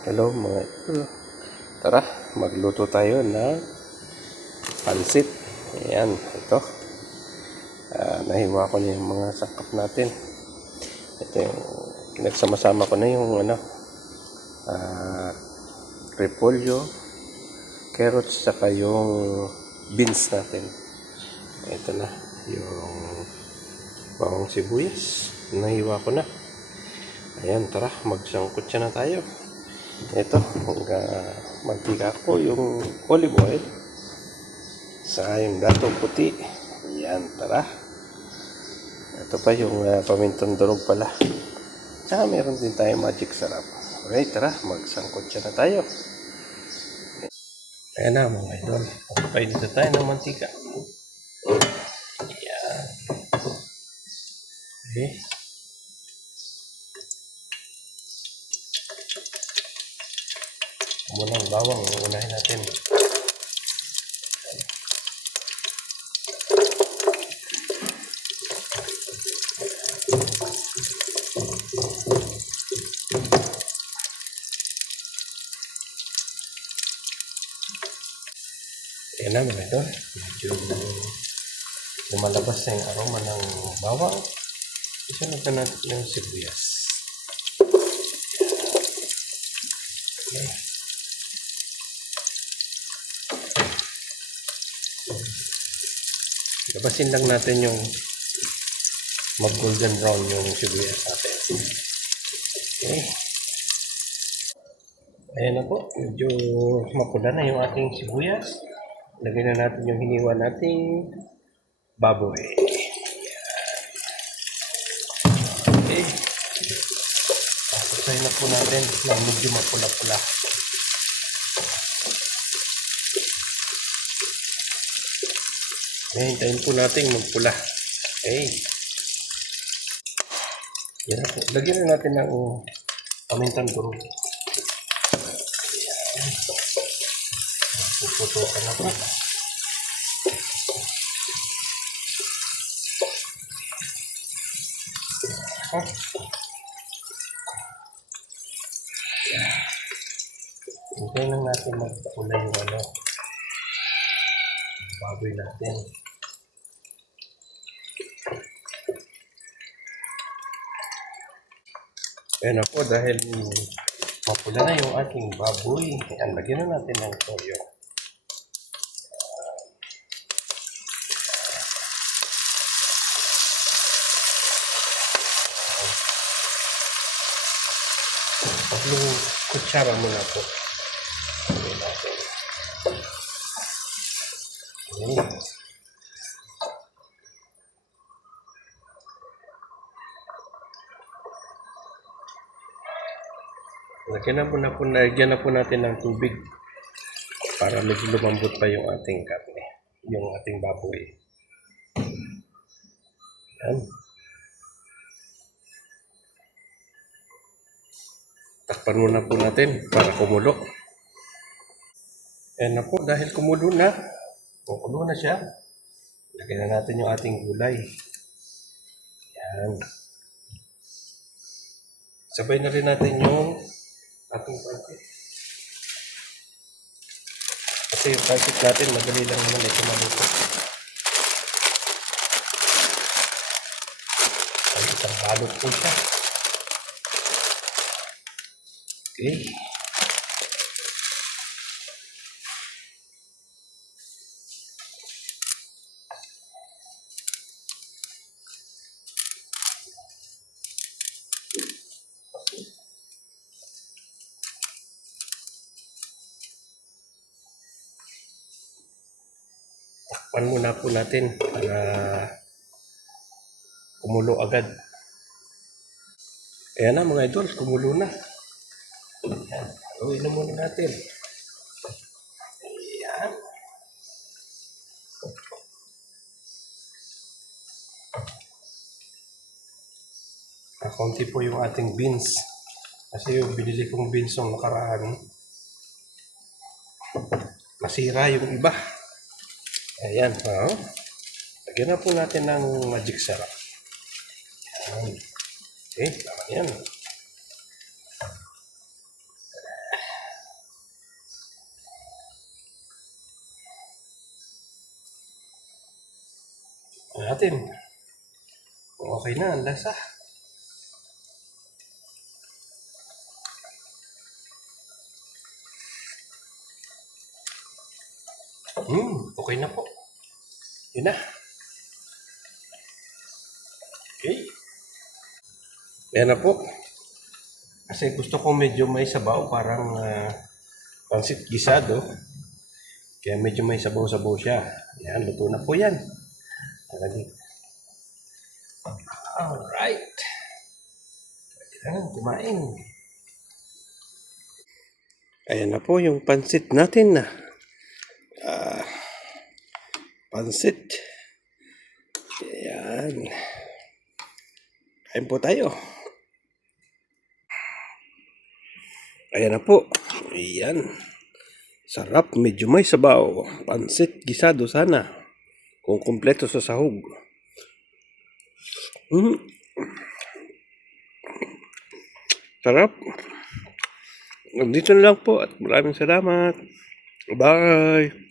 Hello mga idol. Tara, magluto tayo ng pansit. Ayan, ito. Ah, nahiwa ko na yung mga sangkap natin. Ito yung pinagsama-sama ko na yung ano, ah, repolyo, carrots, saka yung beans natin. Ito na, yung bawang sibuyas. Nahiwa ko na. Ayan, tara, magsangkot siya na tayo. Ito, mag, uh, mantika ko yung olive oil. Saka yung datong puti. Ayan, tara. Ito pa yung uh, pamintong durog pala. Saka meron din tayong magic sarap. Okay, tara, magsangkot siya na tayo. Ayan na mga idol. Papainit na tayo ng mantika. Ayan. Okay. Muna ang bawang unahin natin Ayan na mga. Medyo lumalabas na yung aroma ng bawang. Isunod na natin yung sibuyas. Okay. Labasin lang natin yung mag golden brown yung sibuyas natin. Okay. Ayan na po. Medyo mapula na yung ating sibuyas. Lagyan na natin yung hiniwa nating baboy. Okay. Pasasayin na po natin ng medyo mapula-pula. Hintayin po natin magpula. Okay. Yan po. Lagyan na natin ng pamintang durog. Yan. Puputukan na po. Ah. Hintayin lang natin magpula yung ano baboy natin. Ayan na po dahil mapula na yung ating baboy. Ayan, lagyan na natin ng toyo. Tatlong kutsara muna po. Ayan. Lagyan na po na po, lagyan na po natin ng tubig para medyo lumambot pa yung ating karne, yung ating baboy. Yan. Takpan muna po natin para kumulo. Ayan na po, dahil kumulo na, kumulo na siya, lagyan na natin yung ating gulay. Yan. Sabay na rin natin yung ating pancit. Kasi yung pancit natin, madali lang naman ito maluto. Ay, isang balot po siya. Okay. Takpan muna po natin para kumulo agad. Ayan na mga idol, kumulo na. Ayan, haluin na muna natin. Ayan. Kakunti po yung ating beans. Kasi yung binili kong beans ng nakaraan, nasira yung iba. Ayan, ha? Lagyan na po natin ng magic sarap. Ayan. Okay, tama yan. natin. Okay na, ang lasa. Mmm okay na po. Yun na. Okay. Yan na po. Kasi gusto ko medyo may sabaw, parang ah, pansit gisado. Kaya medyo may sabaw-sabaw siya. Yan, luto na po yan. Alright. Alright. Kailangan kumain. Ayan na po yung pansit natin na. Ah, pansit. Ayan. Kain po tayo. Ayan na po. Ayan. Sarap, medyo may sabaw. Pansit, gisado sana. Kung kumpleto sa sahog. Mm. Sarap. Dito na lang po at maraming salamat. Bye.